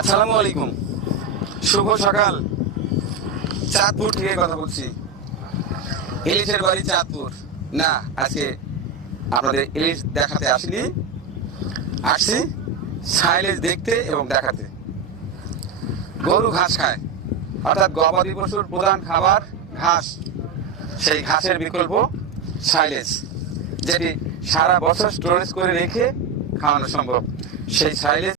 আসসালামু আলাইকুম। শুভ সকাল। চাঁদপুর থেকে কথা বলছি। ইলিশের বাড়ি চাঁদপুর। না, আজকে আপনাদের ইলিশ দেখাতে আসিনি। আসছি সাইলেজ দেখতে এবং দেখাতে। গরু ঘাস খায়। অর্থাৎ গবাদি পশুর প্রধান খাবার ঘাস। সেই ঘাসের বিকল্প সাইলেজ যেটি সারা বছর স্টোরেজ করে রেখে খাওয়ানো সম্ভব। সেই সাইলেজ